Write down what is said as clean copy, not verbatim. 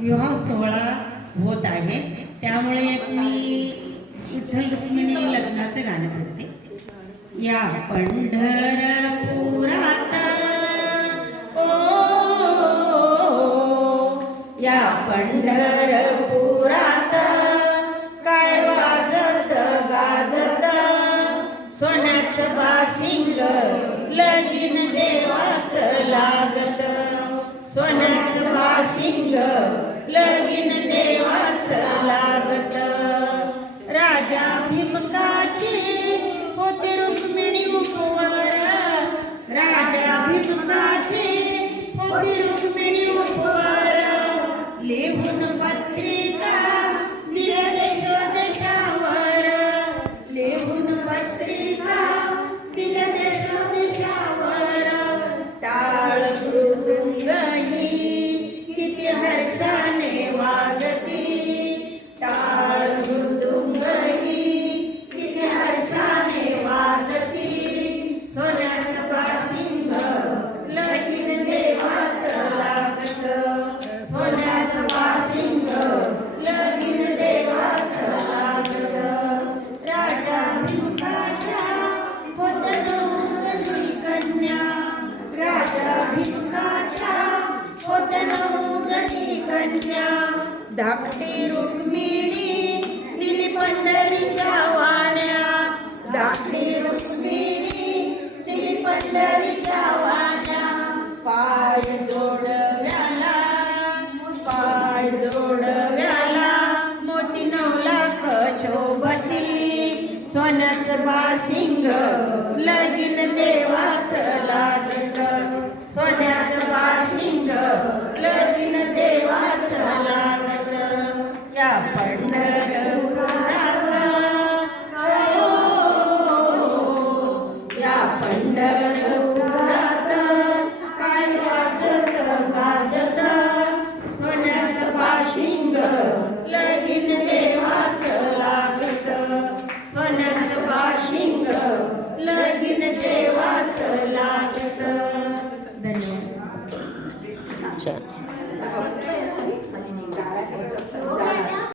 विवाह सोहळा होत आहे, त्यामुळे एक मी विठ्ठल रुक्मिणी लग्नाचं गाणं करते. या पंढरपुरात ओ या पंढरपुरात काय वाजत गाजत सोन्याचं बाशिंग लगीन देवाचं लागत. सोन्याचं बाशिंग लगीन देवाचं लागत. राजा भीमकाची होती रुक्मिणी उपवर. राजा भीमकाची होती रुक्मिणी उपवर. लिहून पत्रिका दिल्या देशोदेशावर. लिहून पत्रिका दिल्या देशोदेशावर. टाळ मृदुंगही किती हर्षाने वाजती. टाळ मृदुंगही किती हर्षाने वाजती. सोन्याचं बाशिंग लगीन देवाचं लागत. सोन्याचं बाशिंग लगीन देवाचं लागत. राजा भिमकाच्या होत नवजणी कन्या. राजा भिमकाच्या होत नवजणी कन्या. धाकटी रुक्मिणी दिली पंढरीच्या वाण्या. धाकटी रुक्मिणी दिली पंढरीच्या वाण्या. पाय जोडव्याला पाय जोडव्याला मोती 9 लाख शोभती. सोन्याचं बाशिंग